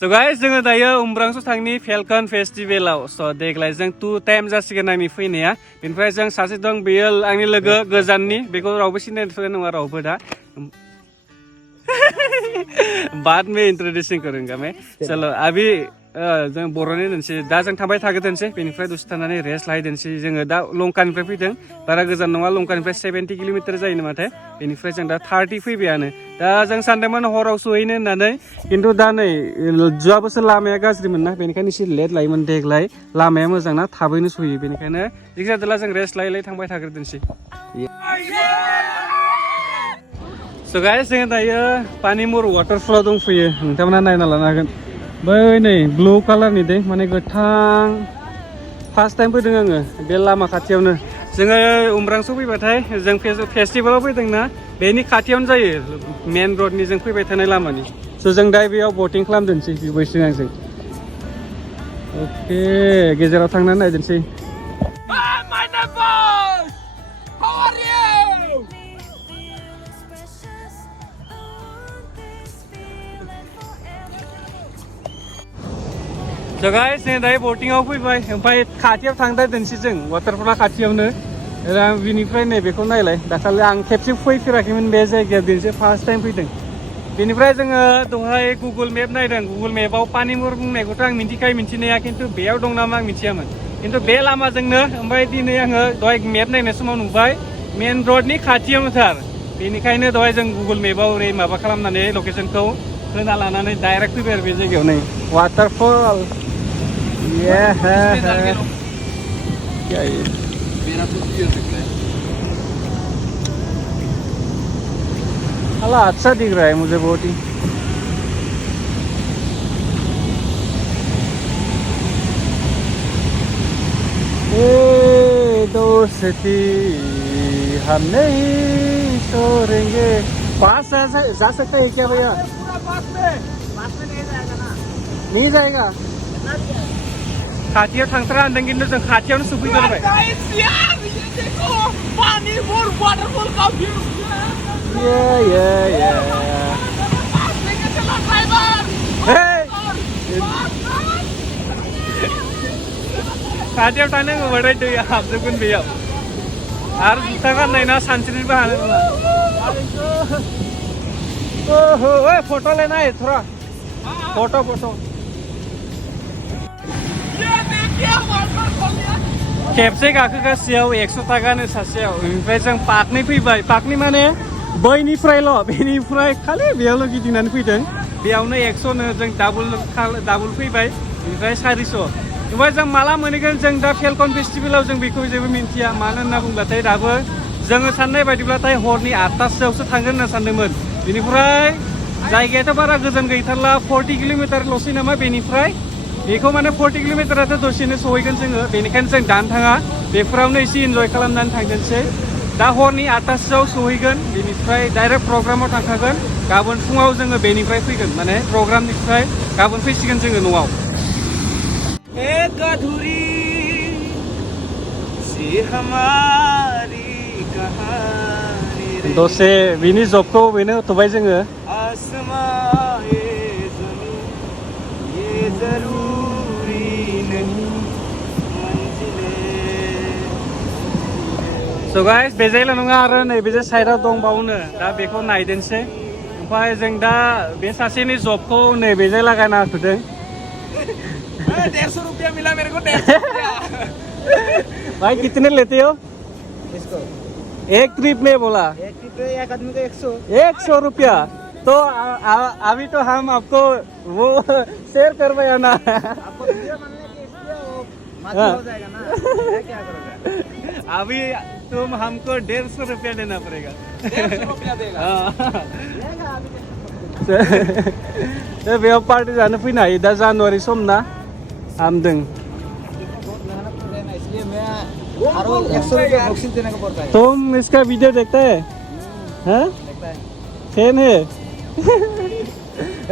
So guys, जोङो दायो उमरांसु थांनि फेलकन फेस्टिभेलाव देग्लाय जों 2 टाइम जासिगोन आंनि फैनाया बेनिफ्राय जों सासे दं बेयो आंनि लोगो गोजाननि बेखौ रावबो सिनायथ'नाय नङा रावबो दा बाद में इंट्रोड्यूसिंग करूंगा मैं चलो अभी जों बर'नि दोनसै दा जों थांबाय थागोनसै बेनिफ्राय दसे थानानै रेस्ट लाहैदोंसै जोङो दा लंकानिफ्राय फैदों बारा गोजान नङा लंकानिफ्राय 70 किल'मिटार जायो नामाथाय बेनिफ्राय जों दा 30 फैबायानो दा जों सानदोंमोन हराव सहैनो होननानै खिन्थु दा नै जुवा बोसोर लामाया गाज्रिमोन ना बेनिखायनो एसे लेट लायोमोन देग्लाय लामाया मोजां ना थाबैनो सहैयो बेनिखायनो जिखिजाया जों रेस्ट लायै थांबाय थाग्रोदोंसै So guys, जोङो दायो पानिमुर वाटारफलाव दंफैयो नोंथांमोना नायना लानो हागोन बै नै ब्लु कालारनि दै माने गोथां फार्स्ट टाइम फैदों आङो बे लामा खाथियावनो जोङो उमरांसु फैबाथाय जों फेस्टिभेलाव फैदोंना बेनि खाथियावनो जायो मेन रडनि जों फैबाय थानाय लामानि स' जों दा बेयाव बटिं खालामदोंसै बिबैसो आंजों अके गेजेराव थांनानै नायदोंसै So guys, जों दायो बटिंआव फैबाय ओमफ्राय खाथियाव थांदारदोंसै जों वाटारफला खाथियावनो बिनिफ्राय नैबेखौ नायलाय दाखालि आं खेबसे फैफेराखैमोन बे जायगायाव दिनैसो फार्स्ट टाइम फैदों बेनिफ्राय जोङो दहाय गुगल मेप नायदों गुगल मेपाव पानिमुर बुंनायखौथ' आं मिन्थिखायो मिन्थिनाया खिन्थु बेयाव दं नामा आं मिथियामोन खिन्थु बे लामाजोंनो ओमफ्राय दिनै आङो दहाय मेप नायनाय समाव नुबाय मेन रडनि खाथियावनोथार बेनिखायनो दहाय जों गुगल मेपाव ओरै माबा खालामनानै लकेसनखौ होना लानानै डाइरेक्ट फैबाय आरो बे जायगायाव नै वाटारफल क्या ये मेरा तो क्लियर दिख रहा है अल्लाह अच्छा दिख रहा है मुझे बहुत ही ए दोस्ती हम नहीं छोड़ेंगे पास जा सकता है क्या भैया पास में नहीं जाएगा ना नहीं जाएगा खाथियाव थांथारा होनदों खिन्थु जों खाथियावनो सफैथारबाय खाथियाव थांनो होबाथाय दैया हाबजोबगोन बेयाव आरो जुथा गाननायना सानस्रिनोबो हानाय नङा ओहो ओइ फट' लेना है थोड़ा फट' खेबसे गाखोगासेयाव 100 थाखानो सासेयाव ओमफ्राय जों पार्कनि फैबाय पार्कनि माने बैनिफ्रायल' बेनिफ्राय खालि बेयावल' गिदिंनानै फैदों बेयावनो 100नो जों डाबल फैबाय ओमफ्राय 400 ओमफ्राय जों माला मोनहैगोन जों दा फेलकन फेस्टिभेलाव जों बेखौ जेबो मिन्थिया मानो होनना बुंब्लाथाय दाबो जोङो साननाय बायदिब्लाथाय हरनि 8टासोआवसो थांगोन होनना सानदोंमोन बेनिफ्राय जायगायाथ' बारा गोजान गैथारला 40 किल'मिटारल'सै नामा बेनिफ्राय बेखौ माने 40 किल'मिटाराथ' दसेनो सहैगोन जोङो बेनिखायनो जों दानो थाङा बेफोरावनो एसे इन्जय खालामनानै थांगोनसै दा हरनि 8टासोआव सहैगोन बेनिफ्राय डाइरेक्ट प्रग्रामाव थांखागोन गाबोन फुङाव जोङो बेनिफ्राय फैगोन माने प्रग्रामनिफ्राय गाबोन फैसिगोन जोङो न'आव एक अधूरी सी हमारी कहानी दसे बिनि जबखौ बेनो होथ'बाय जोङो आसमां ये जरूरी नहीं So guys, बेजायला नङा आरो नैबे जे साइडआव दंबावनो दा बेखौ नायदोंसै ओमफ्राय जों दा बे सासेनि जबखौ नैबे जे लागायना होथ'दों 150 रुपया मिला मेरे को 150 रुपया भाई कितने लेते हो इसको एक ट्रिप में बोला एक ट्रिप में एक आदमी को 100 रुपया तो अभी तो हम आपको वो शेयर करवाया ना आपको वीडियो बनाने के इसलिए वो मालूम हो जाएगा ना क्या करोगे अभी तुम हमको 150 रुपया देना पड़ेगा 150 रुपया देगा अभी बेयाव पार्टी जानो फैनो हायो दा जानुवारि सम ना हामदों इसलिए मैं हर रोज 100 रुपया बॉक्सिंग देने को पड़ता है तुम इसका वीडियो देखता है हैं देखता है फैन है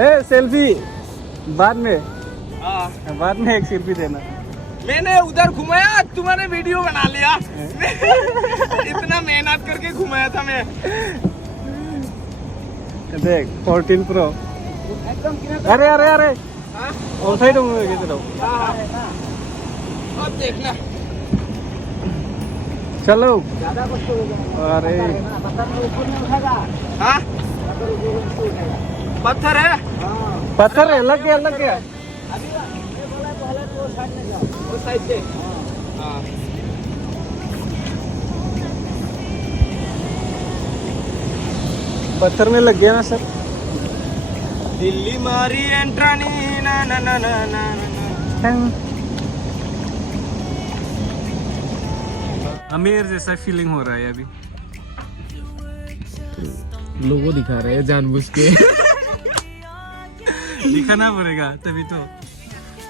ए सेल्फी बाद में एक सेल्फी देना मैंने उधर घुमाया तुम्हारे वीडियो बना लिया इतना मेहनत करके घुमाया था मैं देख 14 Pro एकदम अरे अरे अरे अन्थाइ दङ गेजेराव अब देखना चलो ज्यादा कष्ट हो जाएगा अरे पत्थर में ऊपर नहीं उठेगा हाँ पत्थर है पत्थर है लग गया अभी ये बोला पहले तो वो साइड में जाओ वो साइड से हाँ पत्थर में लग गया ना सर दिल्ली मारी एंट्रानी ना ना ना ना ना अमीर जैसा फीलिंग हो रहा है अभी लोगो दिखा रहे हैं जानबूझ के दिखाना पड़ेगा तभी तो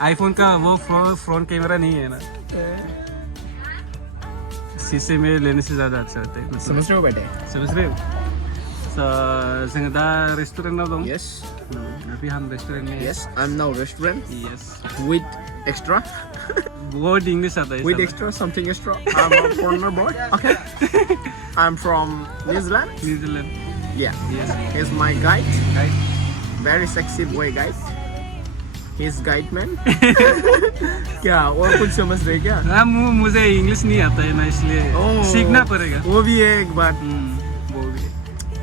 आईफोन का वो फ्रंट कैमरा नहीं है ना शीशे में लेने से ज्यादा अच्छा होता है समझ रहे हो बेटे समझ रहे हो जों दा रेस्टुरेंटाव दं यस अभी हम रेस्टुरेंट में yes I am now restaurant yes with extra word English आता है with extra something extra I'm a foreigner boy okay I'm from New Zealand New Zealand yeah yes he's my guide right very sexy boy guys he's guide man क्या और कुछ समझ रहे क्या हाँ मुझे इंग्लिश नहीं आता है ना इसलिए सीखना पड़ेगा वो भी है एक बात वो भी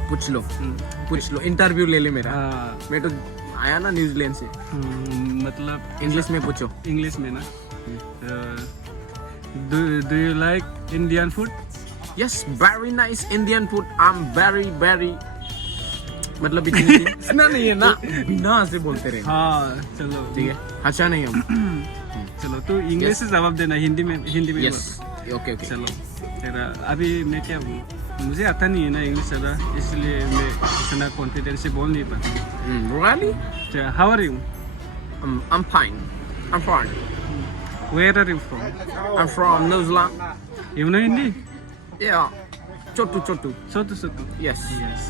पूछ लो इंटरव्यू ले ले मेरा हाँ मैं तो आया ना न्यूजीलैंड से मतलब इंग्लिश में पूछो इंग्लिश में ना do you like Indian food yes very nice Indian food I'm very मतलब इतनी सुना नहीं है ना बिना से बोलते रहे हाँ चलो ठीक है अच्छा नहीं हम चलो तो इंग्लिश से जवाब देना हिंदी में यस ओके ओके चलो तेरा अभी मैं क्या बोलूं मुझे आता नहीं है ना इंग्लिश ज़्यादा इसलिए मैं इतना कॉन्फिडेंस से बोल नहीं पाता really how are you I'm fine I'm fine where are you from I'm from New Zealand you know Hindi yeah chotu सोतु yes yes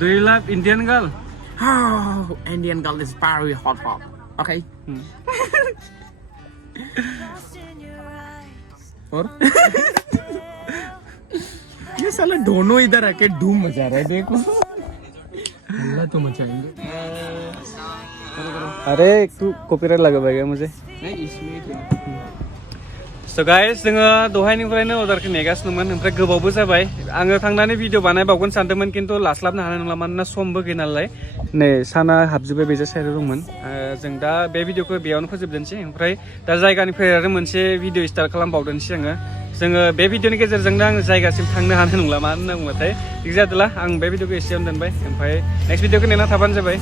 do you love Indian girl oh Indian girl is very hot okay और ये साला दोनों इधर आके धूम मचा रहे हैं देखो अल्लाह तो मचाएंगे अरे तू कॉपीराइट लगाबायगा मुझे नहीं इसमें So guys, जोङो दहायनिफ्रायनो अर्डारखौ नेगासिनोमोन ओमफ्राय गोबावबो जाबाय आङो थांनानै भिडिअ बानायबावगोन सानदोंमोन खिन्थु लास्लाबनो हानाय नंला मानोना समबो गैया नालाय नै साना हाबजोब्बाय बेजा साइडआव दंमोन जों दा बे भिडिअखौ बेयावनो फोजोबदोनसै ओमफ्राय दा जायगानिफ्राय आरो मोनसे भिडिअ स्टार्ट खालामबावदोनसै जोङो बे भिडिअनि गेजेरजोंनो आं जायगासिम थांनो हानाय नंला मानो होनना बुंबाथाय थिग जादोला आं बे भिडिअखौ एसेयावनो दोनबाय ओमफ्राय नेक्स्ट भिडिअखौ नेना थाबानो जाबाय